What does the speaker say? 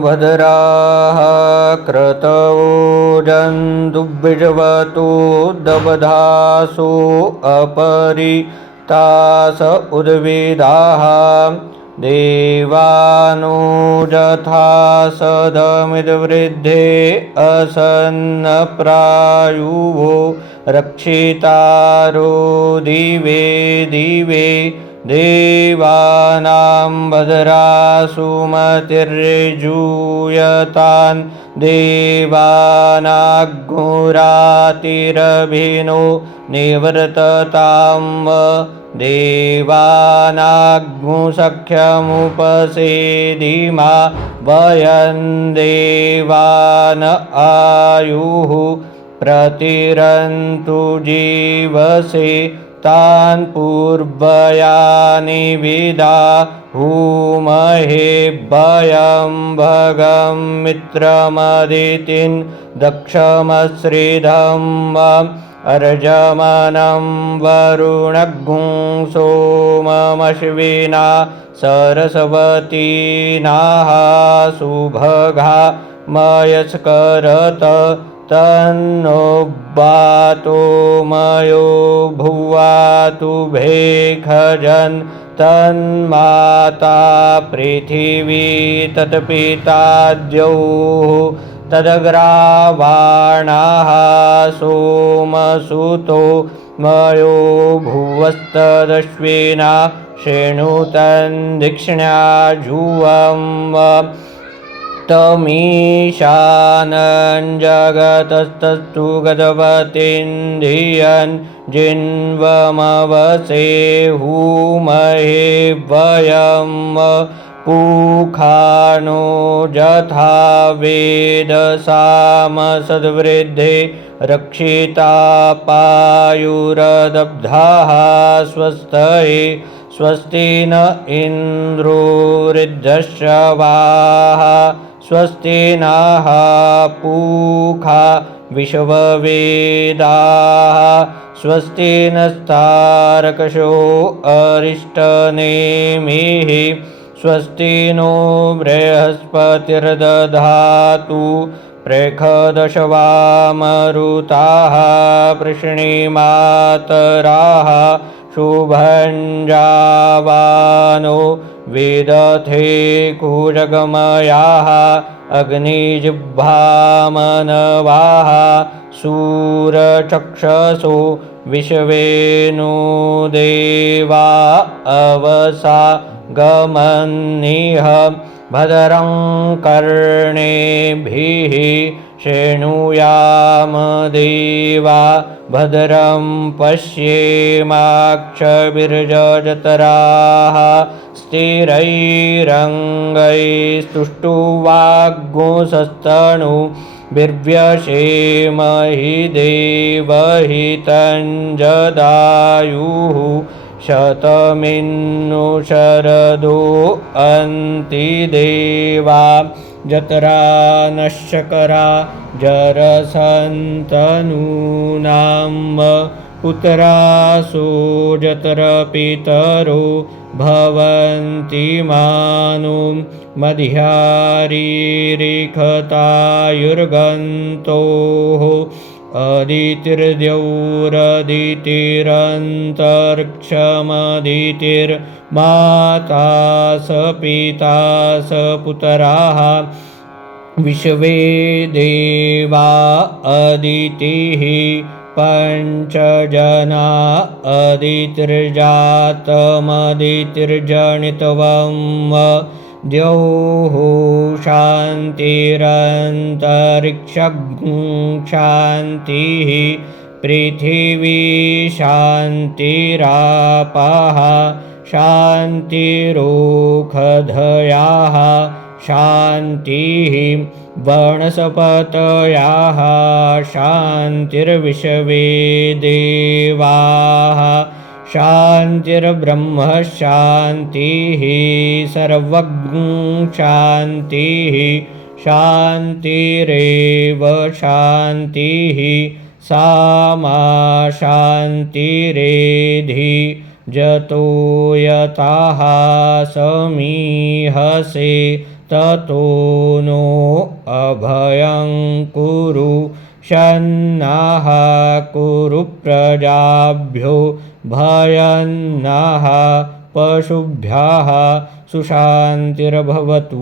भद्राः क्रतवोजन्तुभिजवतो दबधासो अपरि तास उद्वेदाः देवानुजथा सदमिद्वृद्धे असन्नप्रायुवो रक्षितारो दिवे दिवे देवानां भद्रासुमतिर्जूयतान् देवानाग्मुरातिरभिनो निवर्ततां देवानाग्मुसख्यमुपसेदिमा वयं देवान आयुः प्रतिरन्तु जीवसे तान् पूर्वयानि विदा हूमहे भयं भगं मित्रमदितिं दक्षमश्रिधं अर्जमनं वरुणघुं सोममश्विना सरस्वतीनाः सुभगा मयस्करत तन्नो मयो भुवातु भेखजन् तन्माता पृथिवी तत्पिताद्यौः तदग्रावाणाः सोमसुतो मयो भुवस्तदश्विना शेणुतन्धिक्ष्ण्या जुवं तमीशानं जगतस्तस्तु गतवतीन्धियन् जिन्वमवसे हूमहे वयं पूखानो यथा वेदसामसद्वृद्धे रक्षिता पायुरदब्धाः स्वस्तये स्वस्ति न इन्द्रो वृद्धश्रवाः स्वस्ति नः पूखा विश्ववेदाः स्वस्ति नस्तारकशो अरिष्टनेमिः स्वस्ति नो बृहस्पतिर्दधातु प्रेखदशवामरुताः पृष्णिमातराः शुभञ्जावानो विदथे कुजगमयाः सूरचक्षसो विश्वेनु देवा अवसा गमन्निह भद्रं कर्णेभिः शृणुयामदेवा भद्रं पश्येमाक्षविर्जतराः स्थिरैरङ्गैस्तुष्टुवाग्गुसस्तणु बिर्व्यशेमहि देवहितञ्जदायुः शतमिन्नु शरदो अन्तिदेवा जतरा नश्यकरा जरसन्तनूनां पुत्रासो जतरपितरो भवन्ति मानो मध्यारीरिखतायुर्गन्तोः अदितिर्द्यौरदितिरन्तरिक्षमदितिर्माता स पिता स पुतराः विश्वे देवा अदितिः पञ्चजना अदितिर्जातमदितिर्जनितवं द्यौः शान्तिरन्तरिक्षशान्तिः पृथिवी शान्तिरापः शान्तिरोखधयाः शान्तिः वणसपतयाः शान्तिर्विश्वे देवाः। शान्तिर्ब्रह्मशान्तिः सर्वज्ञशान्तिः शान्तिरेव शान्तिः सा मा शान्तिरेधि जतो यताः समीहसे ततो नो अभयं कुरु शन्नः कुरु प्रजाभ्यो भयन्नः पशुभ्यः सुशान्तिर्भवतु